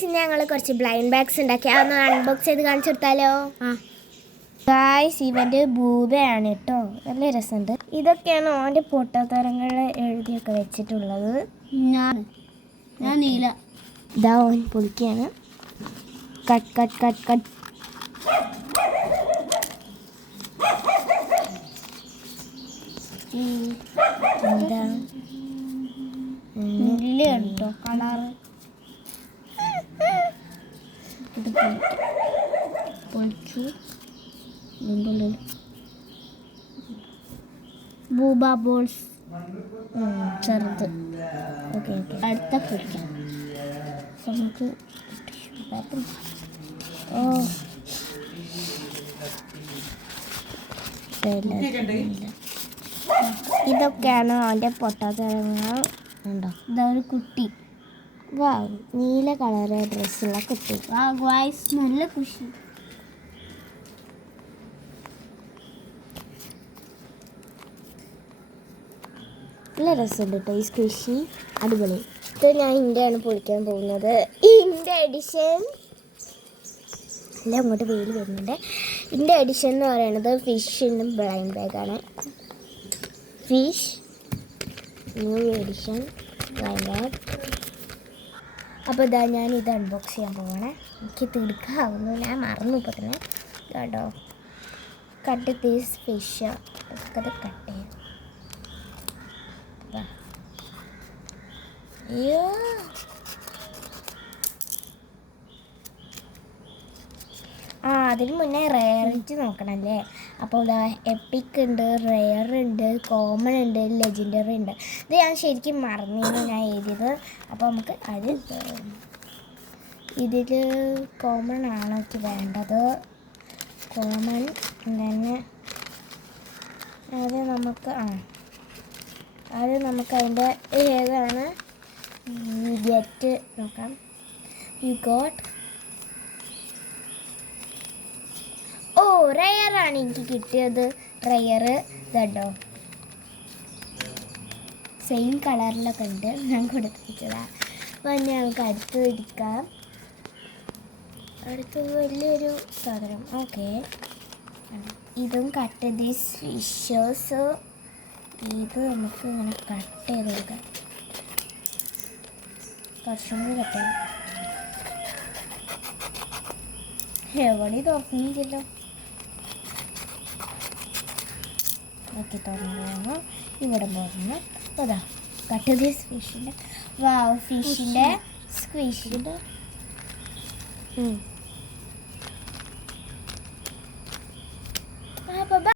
Guys ഞങ്ങൾ കുറച്ച് blind bags ഉണ്ടാക്കി അതൊന്ന് അൺബോക്സ് ചെയ്ത് കാണിച്ചു കൊടുത്താലോ? ഗായ്സ് ഇവൻ്റെ ബൂബയാണ് കേട്ടോ, നല്ല രസമുണ്ട്. ഇതൊക്കെയാണ് ഓൻ്റെ പൊട്ടത്തരങ്ങൾ എഴുതിയൊക്കെ വെച്ചിട്ടുള്ളത്. ഞാൻ നീല. ഇതാ ഓൻ പൊളിക്കുകയാണ്. Cut cut cut cut. എന്താ കേട്ടോ കളറ് ഇത് പൊളിച്ചു. ബൂബ ബോൾസ് ചെറുത്. Okay okay. അടുത്ത പൊളിക്കാം. നമുക്ക് ഓ ഇതൊക്കെയാണ് അവൻ്റെ പൊട്ടാത്തരങ്ങൾ. ഉണ്ടോ? ഇതാ ഒരു കുട്ടി. വാ, നീല കളറ് ഡ്രസ്സുള്ള കുട്ടി. ഗായ്സ് നല്ല ಖುಷಿ. നല്ല രസമുണ്ട് കേട്ടോ ഈ സ്ക്വിഷി, അടിപൊളി. ഇത് ഞാൻ ഇന്ത്യയാണ് പൊളിക്കാൻ പോകുന്നത്. ഇന്ത്യ എഡിഷൻ എല്ലാം അങ്ങോട്ട് വെയിൽ വരുന്നുണ്ട്. ഇന്ത്യ എഡിഷൻ എന്ന് പറയുന്നത് ഫിഷിൻ്റെ ബ്ലൈൻഡ് ബാഗാണ്. Fish new edition blind bag. അപ്പോൾ ഇതാ ഞാൻ ഇത് അൺബോക്സ് ചെയ്യാൻ പോവാണ്. എനിക്ക് തിടുക്കാവുന്നു, ഞാൻ മറന്നു ഇപ്പോൾ തന്നെ. കേട്ടോ, കട്ട് പീസ് ഫിഷ് ഒക്കെ അത് കട്ട് ചെയ്യാം. അയ്യോ, അതിന് മുന്നേ റെയറിറ്റി നോക്കണമല്ലേ. അപ്പോൾ ഇതാ എപ്പിക് ഉണ്ട്, റെയർ ഉണ്ട്, കോമൺ ഉണ്ട്, ലെജൻഡറി ഉണ്ട്. ഇത് ഞാൻ ശരിക്കും മറന്നിരുന്നു ഞാൻ എഴുതിയത്. അപ്പോൾ നമുക്ക് അത് ഇതിൽ കോമൺ ആണ് എനിക്ക് വേണ്ടത്. കോമൺ തന്നെ അത് നമുക്ക് അതിൻ്റെ ഏതാണ് ഗെറ്റ് നോക്കാം. You got. ഓ, റെയറാണ് എനിക്ക് കിട്ടിയത്. റെയർ ഇതോ സെയിം കളറിലൊക്കെ ഉണ്ട്, ഞാൻ കൊടുത്തിട്ടതാ. അപ്പോൾ ഞങ്ങൾക്ക് അടുത്ത് ഇരിക്കാം. അടുത്ത് വലിയൊരു സാധനം. ഓക്കെ, ഇതും കട്ട് ദീസ് ഫിഷേഴ്സ്. ഇത് നമുക്ക് ഇങ്ങനെ കട്ട് ചെയ്തെടുക്കാം. കുറച്ചും കൂടി കട്ട് ചെയ്യാം. എവിടെ തുറക്കുന്നില്ലല്ലോ. ഓക്കെ, തുറന്നു. ഇവിടെ പോകുന്നു. അതാ കട്ട് ദീസ് ഫിഷിൻ്റെ ഫിഷിൻ്റെ സ്ക്വിഷിൻ്റെ